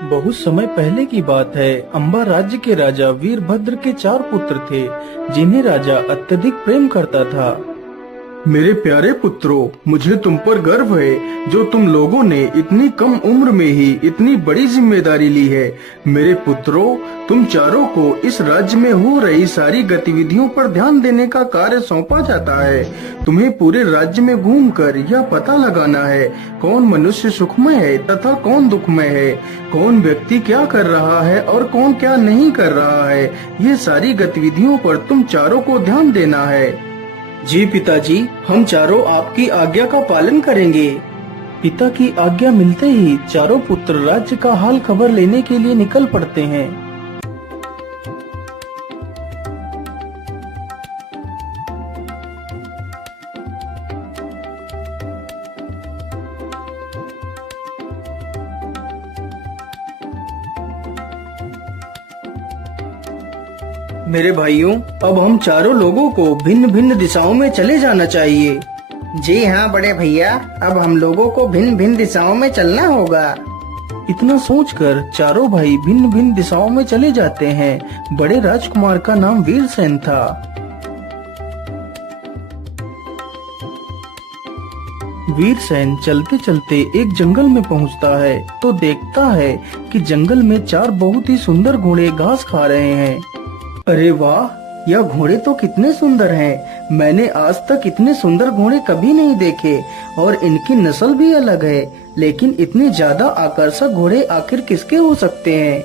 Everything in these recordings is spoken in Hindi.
बहुत समय पहले की बात है। अंबा राज्य के राजा वीरभद्र के 4 पुत्र थे, जिन्हें राजा अत्यधिक प्रेम करता था। मेरे प्यारे पुत्रों, मुझे तुम पर गर्व है जो तुम लोगों ने इतनी कम उम्र में ही इतनी बड़ी जिम्मेदारी ली है। मेरे पुत्रों, तुम चारों को इस राज्य में हो रही सारी गतिविधियों पर ध्यान देने का कार्य सौंपा जाता है। तुम्हें पूरे राज्य में घूमकर यह पता लगाना है कौन मनुष्य सुखमय है तथा कौन दुखमय है, कौन व्यक्ति क्या कर रहा है और कौन क्या नहीं कर रहा है। ये सारी गतिविधियों पर तुम चारों को ध्यान देना है। जी पिताजी, हम चारों आपकी आज्ञा का पालन करेंगे। पिता की आज्ञा मिलते ही चारों पुत्र राज्य का हाल खबर लेने के लिए निकल पड़ते हैं। मेरे भाइयों, अब हम चारों लोगों को भिन्न भिन्न दिशाओं में चले जाना चाहिए। जी हाँ बड़े भैया, अब हम लोगों को भिन्न भिन्न दिशाओं में चलना होगा। इतना सोचकर चारों भाई भिन्न भिन्न दिशाओं में चले जाते हैं। बड़े राजकुमार का नाम वीरसेन था। वीरसेन चलते चलते एक जंगल में पहुंचता है तो देखता है कि जंगल में 4 बहुत ही सुंदर घोड़े घास खा रहे हैं। अरे वाह, यह घोड़े तो कितने सुंदर हैं। मैंने आज तक इतने सुंदर घोड़े कभी नहीं देखे और इनकी नस्ल भी अलग है। लेकिन इतने ज्यादा आकर्षक घोड़े आखिर किसके हो सकते हैं?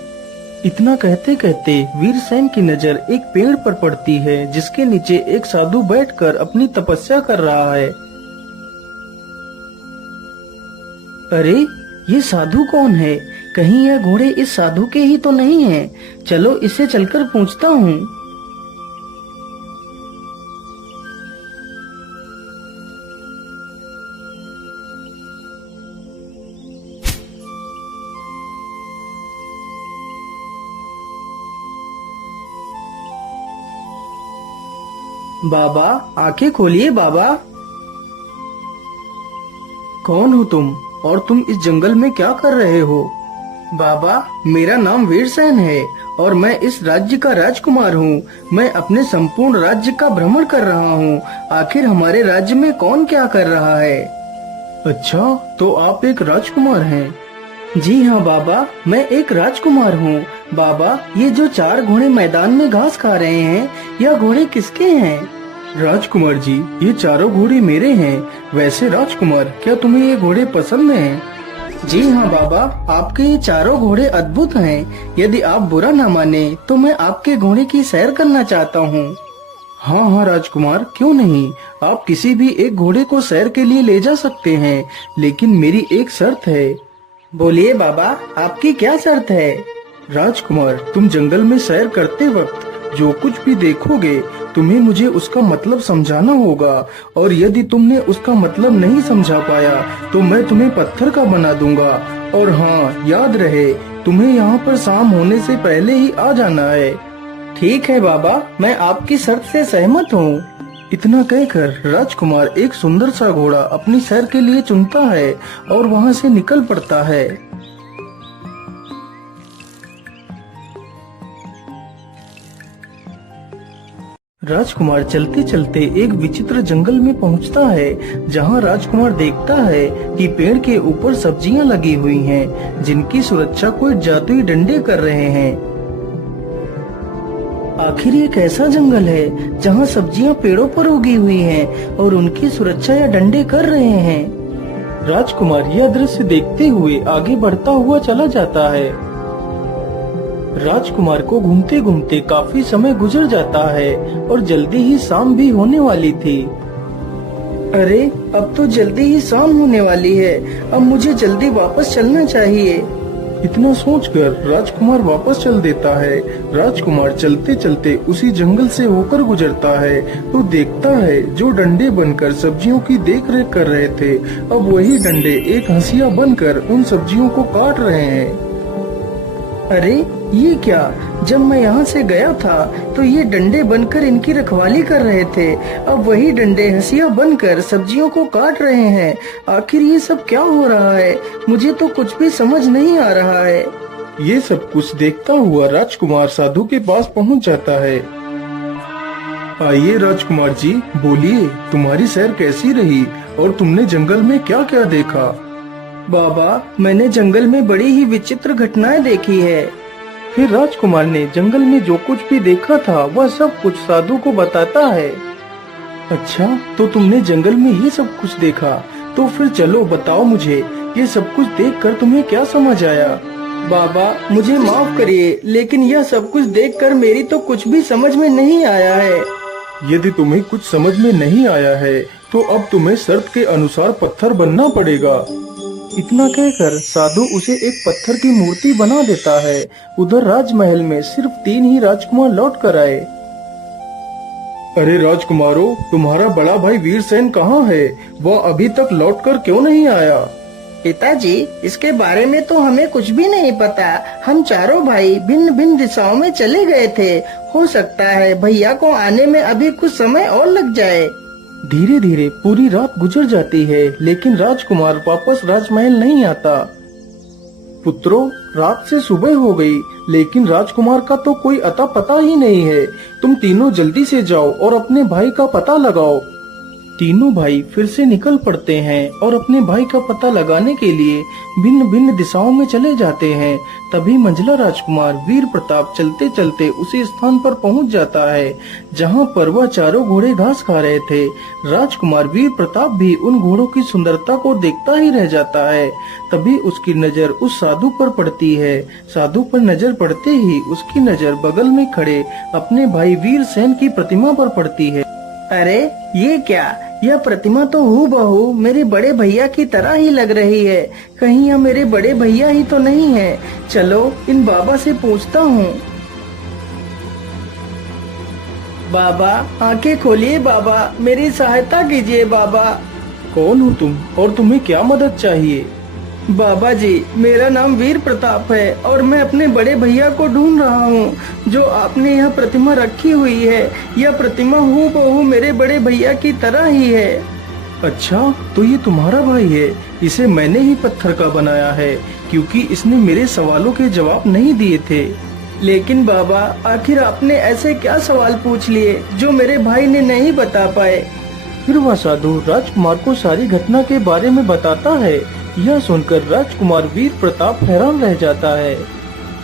इतना कहते कहते वीरसेन की नजर एक पेड़ पर पड़ती है, जिसके नीचे एक साधु बैठकर अपनी तपस्या कर रहा है। अरे, ये साधु कौन है? कहीं यह घोड़े इस साधु के ही तो नहीं हैं? चलो इसे चलकर पूछता हूँ। बाबा, आंखें खोलिए बाबा। कौन हो तुम और तुम इस जंगल में क्या कर रहे हो? बाबा, मेरा नाम वीरसेन है और मैं इस राज्य का राजकुमार हूँ। मैं अपने संपूर्ण राज्य का भ्रमण कर रहा हूँ। आखिर हमारे राज्य में कौन क्या कर रहा है? अच्छा, तो आप एक राजकुमार हैं? जी हाँ बाबा, मैं एक राजकुमार हूँ। बाबा, ये जो 4 घोड़े मैदान में घास खा रहे हैं, यह घोड़े किसके हैं? राजकुमार जी, ये चारों घोड़े मेरे हैं। वैसे राजकुमार, क्या तुम्हें ये घोड़े पसंद हैं? जी हाँ बाबा, आपके ये चारों घोड़े अद्भुत हैं। यदि आप बुरा न माने तो मैं आपके घोड़े की सैर करना चाहता हूँ। हाँ हाँ राजकुमार, क्यों नहीं। आप किसी भी एक घोड़े को सैर के लिए ले जा सकते हैं, लेकिन मेरी एक शर्त है। बोलिए बाबा, आपकी क्या शर्त है? राजकुमार, तुम जंगल में सैर करते वक्त जो कुछ भी देखोगे, तुम्हें मुझे उसका मतलब समझाना होगा और यदि तुमने उसका मतलब नहीं समझा पाया तो मैं तुम्हें पत्थर का बना दूंगा। और हाँ, याद रहे, तुम्हें यहाँ पर शाम होने से पहले ही आ जाना है। ठीक है बाबा, मैं आपकी शर्त से सहमत हूँ। इतना कहकर राजकुमार एक सुंदर सा घोड़ा अपनी सैर के लिए चुनता है और वहाँ से निकल पड़ता है। राजकुमार चलते चलते एक विचित्र जंगल में पहुंचता है, जहां राजकुमार देखता है कि पेड़ के ऊपर सब्जियां लगी हुई हैं, जिनकी सुरक्षा कोई जादुई डंडे कर रहे हैं। आखिर ये कैसा जंगल है जहां सब्जियां पेड़ों पर उगी हुई हैं और उनकी सुरक्षा या डंडे कर रहे हैं? राजकुमार यह दृश्य देखते हुए आगे बढ़ता हुआ चला जाता है। राजकुमार को घूमते घूमते काफी समय गुजर जाता है और जल्दी ही शाम भी होने वाली थी। अरे, अब तो जल्दी ही शाम होने वाली है। अब मुझे जल्दी वापस चलना चाहिए। इतना सोचकर राजकुमार वापस चल देता है। राजकुमार चलते चलते उसी जंगल से होकर गुजरता है तो देखता है जो डंडे बनकर सब्जियों की देखरेख कर रहे थे, अब वही डंडे एक हंसिया बनकर उन सब्जियों को काट रहे हैं। अरे, ये क्या? जब मैं यहाँ से गया था तो ये डंडे बनकर इनकी रखवाली कर रहे थे, अब वही डंडे हंसिया बनकर सब्जियों को काट रहे हैं। आखिर ये सब क्या हो रहा है? मुझे तो कुछ भी समझ नहीं आ रहा है। ये सब कुछ देखता हुआ राजकुमार साधु के पास पहुंच जाता है। आइए राजकुमार जी, बोलिए, तुम्हारी सैर कैसी रही और तुमने जंगल में क्या क्या देखा? बाबा, मैंने जंगल में बड़ी ही विचित्र घटनाएं देखी है। फिर राजकुमार ने जंगल में जो कुछ भी देखा था वह सब कुछ साधु को बताता है। अच्छा, तो तुमने जंगल में ये सब कुछ देखा, तो फिर चलो बताओ मुझे, ये सब कुछ देखकर तुम्हें क्या समझ आया? बाबा, मुझे माफ करिए, लेकिन यह सब कुछ देखकर मेरी तो कुछ भी समझ में नहीं आया है। यदि तुम्हें कुछ समझ में नहीं आया है, तो अब तुम्हें शर्त के अनुसार पत्थर बनना पड़ेगा। इतना कहकर साधु उसे एक पत्थर की मूर्ति बना देता है। उधर राजमहल में सिर्फ 3 ही राजकुमार लौट कर आए। अरे राजकुमारों, तुम्हारा बड़ा भाई वीरसेन कहाँ है? वह अभी तक लौटकर क्यों नहीं आया? पिताजी, इसके बारे में तो हमें कुछ भी नहीं पता। हम चारों भाई भिन्न भिन्न दिशाओं में चले गए थे। हो सकता है भैया को आने में अभी कुछ समय और लग जाए। धीरे धीरे पूरी रात गुजर जाती है, लेकिन राजकुमार वापस राजमहल नहीं आता। पुत्रों, रात से सुबह हो गई, लेकिन राजकुमार का तो कोई अता पता ही नहीं है। तुम तीनों जल्दी से जाओ और अपने भाई का पता लगाओ। तीनों भाई फिर से निकल पड़ते हैं और अपने भाई का पता लगाने के लिए भिन्न भिन्न दिशाओं में चले जाते हैं। तभी मंझला राजकुमार वीर प्रताप चलते चलते उसी स्थान पर पहुंच जाता है जहां पर वह चारों घोड़े घास खा रहे थे। राजकुमार वीर प्रताप भी उन घोड़ों की सुंदरता को देखता ही रह जाता है। तभी उसकी नजर उस साधु पर पड़ती है। साधु पर नजर पड़ते ही उसकी नजर बगल में खड़े अपने भाई वीरसेन की प्रतिमा पर पड़ती है। अरे ये क्या? यह प्रतिमा तो हूबहू मेरे बड़े भैया की तरह ही लग रही है। कहीं यह मेरे बड़े भैया ही तो नहीं है? चलो इन बाबा से पूछता हूँ। बाबा, आंखें खोलिए बाबा, मेरी सहायता कीजिए बाबा। कौन हो तुम और तुम्हें क्या मदद चाहिए? बाबा जी, मेरा नाम वीर प्रताप है और मैं अपने बड़े भैया को ढूंढ रहा हूँ। जो आपने यह प्रतिमा रखी हुई है, यह प्रतिमा हूबहू मेरे बड़े भैया की तरह ही है। अच्छा, तो ये तुम्हारा भाई है। इसे मैंने ही पत्थर का बनाया है, क्योंकि इसने मेरे सवालों के जवाब नहीं दिए थे। लेकिन बाबा, आखिर आपने ऐसे क्या सवाल पूछ लिए जो मेरे भाई ने नहीं बता पाए? फिर वह साधु राजकुमार को सारी घटना के बारे में बताता है। यह सुनकर राजकुमार वीर प्रताप हैरान रह जाता है।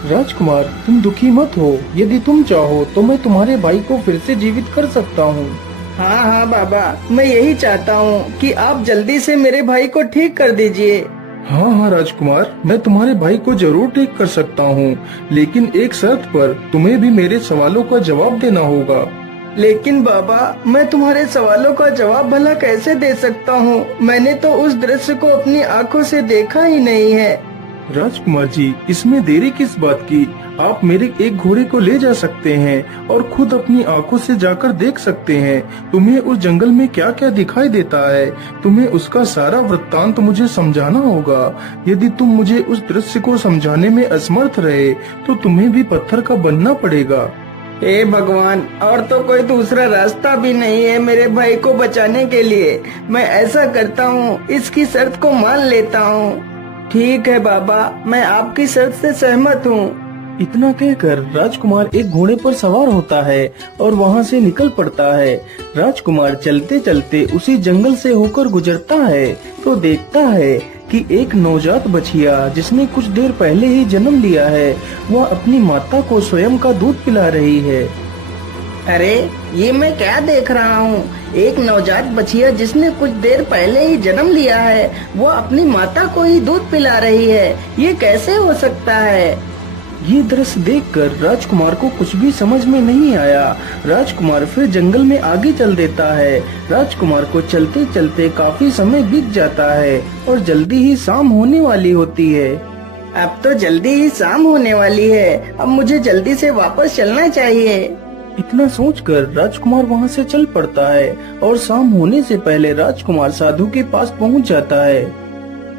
राजकुमार, तुम दुखी मत हो। यदि तुम चाहो तो मैं तुम्हारे भाई को फिर से जीवित कर सकता हूँ। हाँ हाँ बाबा, मैं यही चाहता हूँ कि आप जल्दी से मेरे भाई को ठीक कर दीजिए। हाँ हाँ राजकुमार, मैं तुम्हारे भाई को जरूर ठीक कर सकता हूँ, लेकिन एक शर्त पर। तुम्हें भी मेरे सवालों का जवाब देना होगा। लेकिन बाबा, मैं तुम्हारे सवालों का जवाब भला कैसे दे सकता हूँ? मैंने तो उस दृश्य को अपनी आंखों से देखा ही नहीं है। राजकुमार जी, इसमें देरी किस बात की? आप मेरे एक घोड़े को ले जा सकते हैं और खुद अपनी आंखों से जाकर देख सकते हैं। तुम्हें उस जंगल में क्या क्या दिखाई देता है, तुम्हें उसका सारा वृत्तांत मुझे समझाना होगा। यदि तुम मुझे उस दृश्य को समझाने में असमर्थ रहे, तो तुम्हें भी पत्थर का बनना पड़ेगा। हे भगवान, और तो कोई दूसरा रास्ता भी नहीं है मेरे भाई को बचाने के लिए। मैं ऐसा करता हूँ, इसकी शर्त को मान लेता हूँ। ठीक है बाबा, मैं आपकी शर्त से सहमत हूँ। इतना कहकर राजकुमार एक घोड़े पर सवार होता है और वहाँ से निकल पड़ता है। राजकुमार चलते चलते उसी जंगल से होकर गुजरता है तो देखता है कि एक नवजात बछिया जिसने कुछ देर पहले ही जन्म लिया है, वह अपनी माता को स्वयं का दूध पिला रही है। अरे ये मैं क्या देख रहा हूँ? एक नवजात बछिया जिसने कुछ देर पहले ही जन्म लिया है, वो अपनी माता को ही दूध पिला रही है। ये कैसे हो सकता है? ये दृश्य देखकर राजकुमार को कुछ भी समझ में नहीं आया। राजकुमार फिर जंगल में आगे चल देता है। राजकुमार को चलते चलते काफी समय बीत जाता है और जल्दी ही शाम होने वाली होती है। अब तो जल्दी ही शाम होने वाली है, अब मुझे जल्दी से वापस चलना चाहिए। इतना सोचकर राजकुमार वहाँ से चल पड़ता है और शाम होने से पहले राजकुमार साधु के पास पहुँच जाता है।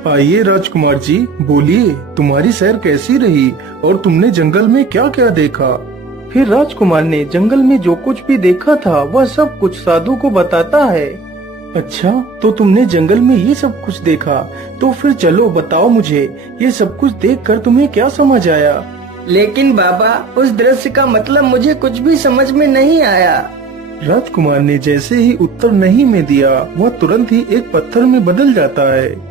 आइए राजकुमार जी, बोलिए, तुम्हारी सैर कैसी रही और तुमने जंगल में क्या क्या देखा? फिर राजकुमार ने जंगल में जो कुछ भी देखा था वह सब कुछ साधु को बताता है। अच्छा, तो तुमने जंगल में ये सब कुछ देखा। तो फिर चलो बताओ मुझे, ये सब कुछ देखकर तुम्हें क्या समझ आया। लेकिन बाबा, उस दृश्य का मतलब मुझे कुछ भी समझ में नहीं आया। राजकुमार ने जैसे ही उत्तर नहीं में दिया, वह तुरंत ही एक पत्थर में बदल जाता है।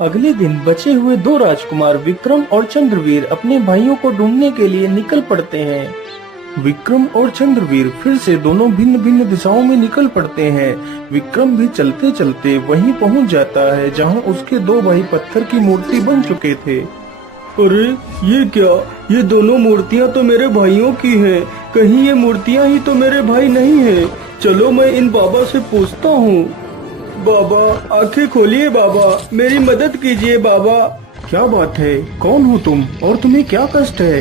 अगले दिन बचे हुए दो राजकुमार विक्रम और चंद्रवीर अपने भाइयों को ढूंढने के लिए निकल पड़ते हैं। विक्रम और चंद्रवीर फिर से दोनों भिन्न भिन्न दिशाओं में निकल पड़ते हैं। विक्रम भी चलते चलते वहीं पहुंच जाता है जहां उसके दो भाई पत्थर की मूर्ति बन चुके थे। अरे ये क्या, ये दोनों मूर्तियां तो मेरे भाइयों की हैं। कहीं ये मूर्तियां ही तो मेरे भाई नहीं है। चलो मैं इन बाबा से पूछता हूँ। बाबा, आंखें खोलिए बाबा, मेरी मदद कीजिए बाबा। क्या बात है, कौन हो तुम और तुम्हें क्या कष्ट है?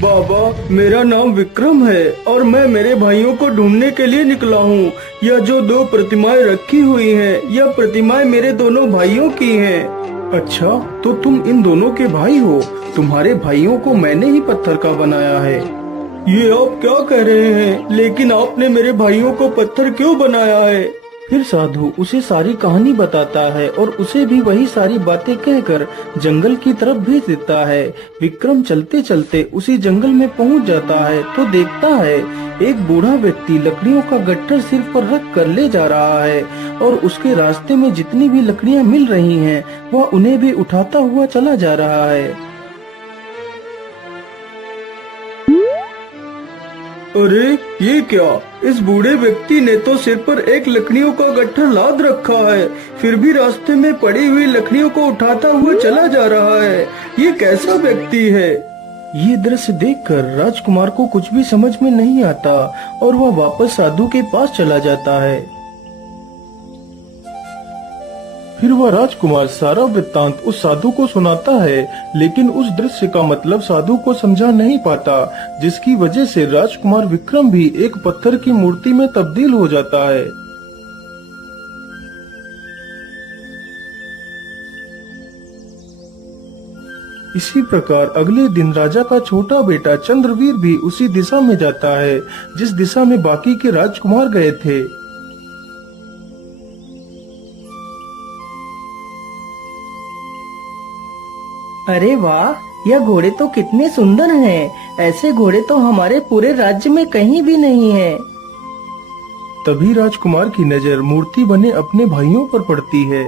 बाबा, मेरा नाम विक्रम है और मैं मेरे भाइयों को ढूंढने के लिए निकला हूँ। यह जो दो प्रतिमाएं रखी हुई हैं, यह प्रतिमाएं मेरे दोनों भाइयों की हैं। अच्छा, तो तुम इन दोनों के भाई हो। तुम्हारे भाइयों को मैंने ही पत्थर का बनाया है। ये आप क्या कह रहे हैं? लेकिन आपने मेरे भाइयों को पत्थर क्यों बनाया है? फिर साधु उसे सारी कहानी बताता है और उसे भी वही सारी बातें कहकर जंगल की तरफ भेज देता है। विक्रम चलते चलते उसी जंगल में पहुंच जाता है तो देखता है एक बूढ़ा व्यक्ति लकड़ियों का गट्ठर सिर पर रख कर ले जा रहा है और उसके रास्ते में जितनी भी लकड़ियां मिल रही हैं, वह उन्हें भी उठाता हुआ चला जा रहा है। अरे ये क्या, इस बूढ़े व्यक्ति ने तो सिर पर एक लकड़ियों का गट्ठर लाद रखा है, फिर भी रास्ते में पड़ी हुई लकड़ियों को उठाता हुआ चला जा रहा है। ये कैसा व्यक्ति है? ये दृश्य देखकर राजकुमार को कुछ भी समझ में नहीं आता और वह वापस साधु के पास चला जाता है। फिर वह राजकुमार सारा वृत्तांत उस साधु को सुनाता है, लेकिन उस दृश्य का मतलब साधु को समझा नहीं पाता, जिसकी वजह से राजकुमार विक्रम भी एक पत्थर की मूर्ति में तब्दील हो जाता है। इसी प्रकार अगले दिन राजा का छोटा बेटा चंद्रवीर भी उसी दिशा में जाता है जिस दिशा में बाकी के राजकुमार गए थे। अरे वाह, यह घोड़े तो कितने सुंदर हैं। ऐसे घोड़े तो हमारे पूरे राज्य में कहीं भी नहीं है। तभी राजकुमार की नजर मूर्ति बने अपने भाइयों पर पड़ती है।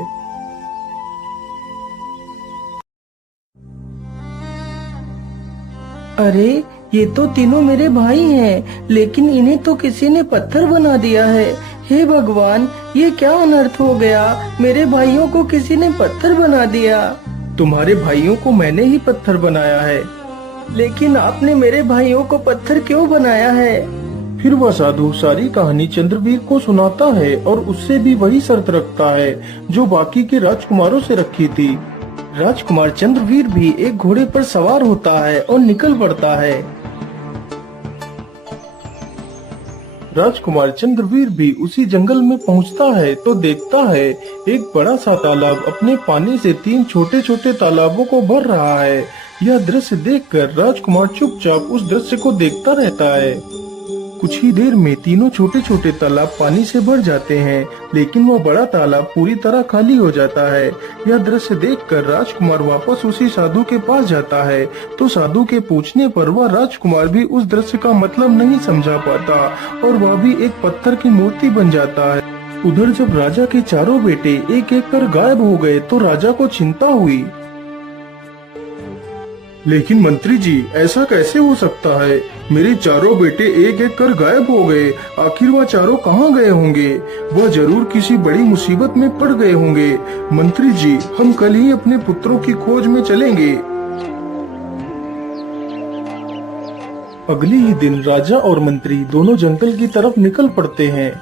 अरे ये तो तीनों मेरे भाई हैं, लेकिन इन्हें तो किसी ने पत्थर बना दिया है। हे भगवान, ये क्या अनर्थ हो गया। मेरे भाइयों को किसी ने पत्थर बना दिया। तुम्हारे भाइयों को मैंने ही पत्थर बनाया है। लेकिन आपने मेरे भाइयों को पत्थर क्यों बनाया है? फिर वह साधु सारी कहानी चंद्रवीर को सुनाता है और उससे भी वही शर्त रखता है जो बाकी के राजकुमारों से रखी थी। राजकुमार चंद्रवीर भी एक घोड़े पर सवार होता है और निकल पड़ता है। राजकुमार चंद्रवीर भी उसी जंगल में पहुंचता है तो देखता है एक बड़ा सा तालाब अपने पानी से 3 छोटे छोटे तालाबों को भर रहा है। यह दृश्य देखकर राजकुमार चुपचाप उस दृश्य को देखता रहता है। कुछ ही देर में तीनों छोटे छोटे तालाब पानी से भर जाते हैं, लेकिन वह बड़ा तालाब पूरी तरह खाली हो जाता है। यह दृश्य देखकर राजकुमार वापस उसी साधु के पास जाता है तो साधु के पूछने पर वह राजकुमार भी उस दृश्य का मतलब नहीं समझा पाता और वह भी एक पत्थर की मूर्ति बन जाता है। उधर जब राजा के चारों बेटे एक एक कर गायब हो गए तो राजा को चिंता हुई। लेकिन मंत्री जी, ऐसा कैसे हो सकता है? मेरे चारों बेटे एक एक कर गायब हो गए। आखिर वह चारों कहाँ गए होंगे? वह जरूर किसी बड़ी मुसीबत में पड़ गए होंगे। मंत्री जी, हम कल ही अपने पुत्रों की खोज में चलेंगे। अगले ही दिन राजा और मंत्री दोनों जंगल की तरफ निकल पड़ते हैं।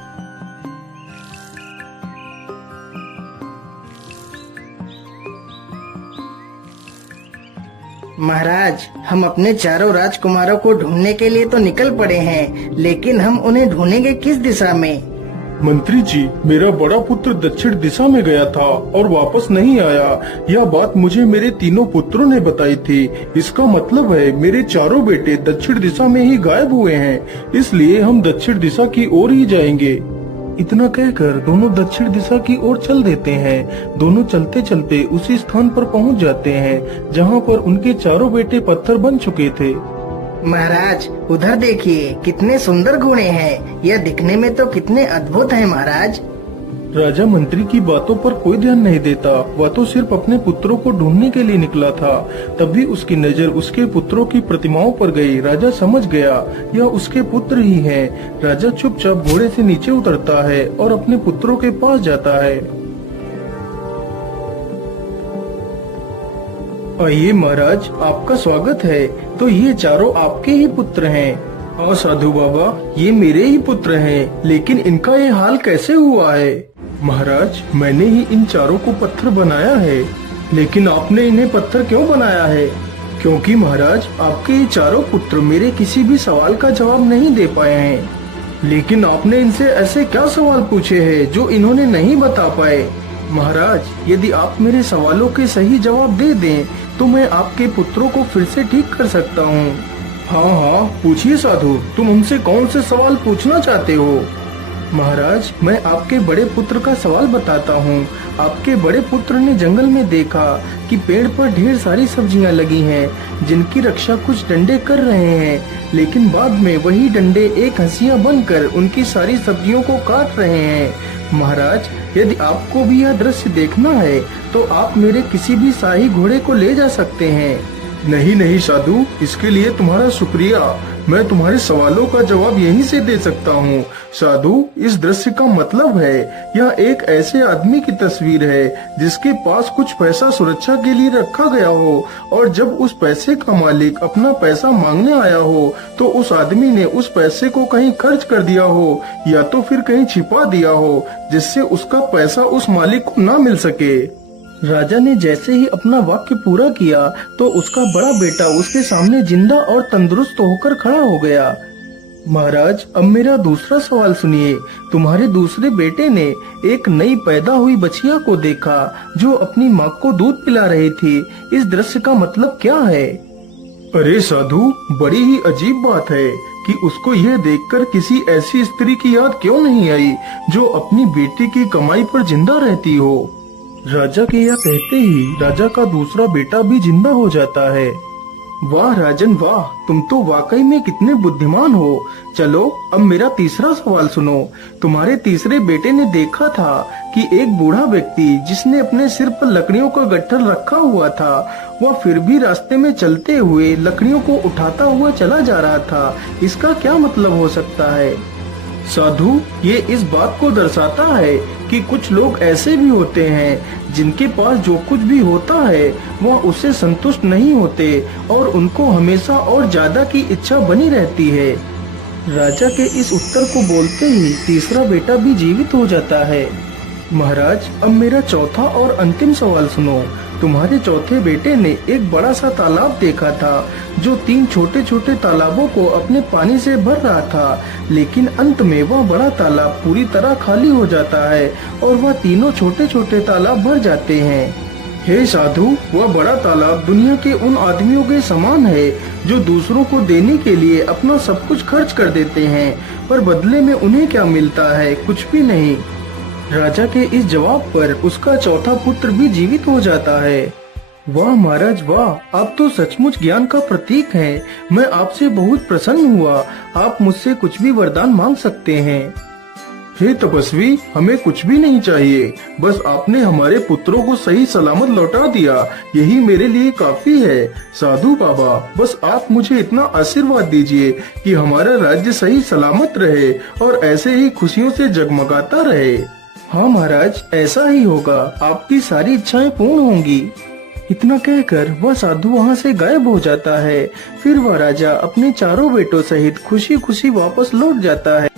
महाराज, हम अपने चारों राजकुमारों को ढूंढने के लिए तो निकल पड़े हैं, लेकिन हम उन्हें ढूंढेंगे किस दिशा में? मंत्री जी, मेरा बड़ा पुत्र दक्षिण दिशा में गया था और वापस नहीं आया। यह बात मुझे मेरे तीनों पुत्रों ने बताई थी। इसका मतलब है मेरे चारों बेटे दक्षिण दिशा में ही गायब हुए हैं, इसलिए हम दक्षिण दिशा की ओर ही जाएंगे। इतना कहकर दोनों दक्षिण दिशा की ओर चल देते हैं। दोनों चलते चलते उसी स्थान पर पहुंच जाते हैं जहां पर उनके चारों बेटे पत्थर बन चुके थे। महाराज, उधर देखिए, कितने सुंदर घोड़े हैं। यह दिखने में तो कितने अद्भुत हैं महाराज। राजा मंत्री की बातों पर कोई ध्यान नहीं देता। वह तो सिर्फ अपने पुत्रों को ढूंढने के लिए निकला था। तभी उसकी नजर उसके पुत्रों की प्रतिमाओं पर गई। राजा समझ गया यह उसके पुत्र ही हैं। राजा चुपचाप घोड़े से नीचे उतरता है और अपने पुत्रों के पास जाता है। आइए महाराज, आपका स्वागत है। तो ये चारों आपके ही पुत्र हैं? हाँ साधु बाबा, ये मेरे ही पुत्र हैं, लेकिन इनका ये हाल कैसे हुआ है? महाराज, मैंने ही इन चारों को पत्थर बनाया है। लेकिन आपने इन्हें पत्थर क्यों बनाया है? क्योंकि महाराज, आपके ये चारों पुत्र मेरे किसी भी सवाल का जवाब नहीं दे पाए हैं। लेकिन आपने इनसे ऐसे क्या सवाल पूछे हैं जो इन्होंने नहीं बता पाए? महाराज, यदि आप मेरे सवालों के सही जवाब दे दें तो मैं आपके पुत्रों को फिर से ठीक कर सकता हूँ। हाँ हाँ, पूछिए साधु, तुम हमसे कौन से सवाल पूछना चाहते हो? महाराज, मैं आपके बड़े पुत्र का सवाल बताता हूँ। आपके बड़े पुत्र ने जंगल में देखा कि पेड़ पर ढेर सारी सब्जियाँ लगी हैं, जिनकी रक्षा कुछ डंडे कर रहे हैं, लेकिन बाद में वही डंडे एक हंसिया बनकर उनकी सारी सब्जियों को काट रहे हैं। महाराज, यदि आपको भी यह दृश्य देखना है तो आप मेरे किसी भी शाही घोड़े को ले जा सकते हैं। नहीं नहीं साधु, इसके लिए तुम्हारा शुक्रिया। मैं तुम्हारे सवालों का जवाब यहीं से दे सकता हूँ। साधु, इस दृश्य का मतलब है यह एक ऐसे आदमी की तस्वीर है जिसके पास कुछ पैसा सुरक्षा के लिए रखा गया हो, और जब उस पैसे का मालिक अपना पैसा मांगने आया हो तो उस आदमी ने उस पैसे को कहीं खर्च कर दिया हो या तो फिर कहीं छिपा दिया हो, जिससे उसका पैसा उस मालिक को न मिल सके। राजा ने जैसे ही अपना वाक्य पूरा किया तो उसका बड़ा बेटा उसके सामने जिंदा और तंदुरुस्त होकर खड़ा हो गया। महाराज, अब मेरा दूसरा सवाल सुनिए। तुम्हारे दूसरे बेटे ने एक नई पैदा हुई बछिया को देखा जो अपनी माँ को दूध पिला रही थी। इस दृश्य का मतलब क्या है? अरे साधु, बड़ी ही अजीब बात है कि उसको यह देखकर किसी ऐसी स्त्री की याद क्यों नहीं आई जो अपनी बेटी की कमाई पर जिंदा रहती हो। राजा के यह कहते ही राजा का दूसरा बेटा भी जिंदा हो जाता है। वाह राजन वाह, तुम तो वाकई में कितने बुद्धिमान हो। चलो अब मेरा तीसरा सवाल सुनो। तुम्हारे तीसरे बेटे ने देखा था कि एक बूढ़ा व्यक्ति जिसने अपने सिर पर लकड़ियों का गट्ठर रखा हुआ था, वह फिर भी रास्ते में चलते हुए लकड़ियों को उठाता हुआ चला जा रहा था। इसका क्या मतलब हो सकता है? साधु, ये इस बात को दर्शाता है कि कुछ लोग ऐसे भी होते हैं जिनके पास जो कुछ भी होता है वह उससे संतुष्ट नहीं होते और उनको हमेशा और ज्यादा की इच्छा बनी रहती है। राजा के इस उत्तर को बोलते ही तीसरा बेटा भी जीवित हो जाता है। महाराज, अब मेरा चौथा और अंतिम सवाल सुनो। तुम्हारे चौथे बेटे ने एक बड़ा सा तालाब देखा था जो 3 छोटे छोटे तालाबों को अपने पानी से भर रहा था, लेकिन अंत में वह बड़ा तालाब पूरी तरह खाली हो जाता है और वह तीनों छोटे छोटे तालाब भर जाते हैं। हे साधु, वह बड़ा तालाब दुनिया के उन आदमियों के समान है जो दूसरों को देने के लिए अपना सब कुछ खर्च कर देते हैं, पर बदले में उन्हें क्या मिलता है? कुछ भी नहीं। राजा के इस जवाब पर उसका चौथा पुत्र भी जीवित हो जाता है। वाह महाराज वाह, आप तो सचमुच ज्ञान का प्रतीक हैं। मैं आपसे बहुत प्रसन्न हुआ। आप मुझसे कुछ भी वरदान मांग सकते हैं। हे तपस्वी, हमें कुछ भी नहीं चाहिए, बस आपने हमारे पुत्रों को सही सलामत लौटा दिया, यही मेरे लिए काफी है। साधु बाबा, बस आप मुझे इतना आशीर्वाद दीजिए कि हमारा राज्य सही सलामत रहे और ऐसे ही खुशियों से जगमगाता रहे। हाँ महाराज, ऐसा ही होगा। आपकी सारी इच्छाएं पूर्ण होंगी। इतना कहकर वह साधु वहाँ से गायब हो जाता है। फिर वह राजा अपने चारों बेटों सहित खुशी खुशी वापस लौट जाता है।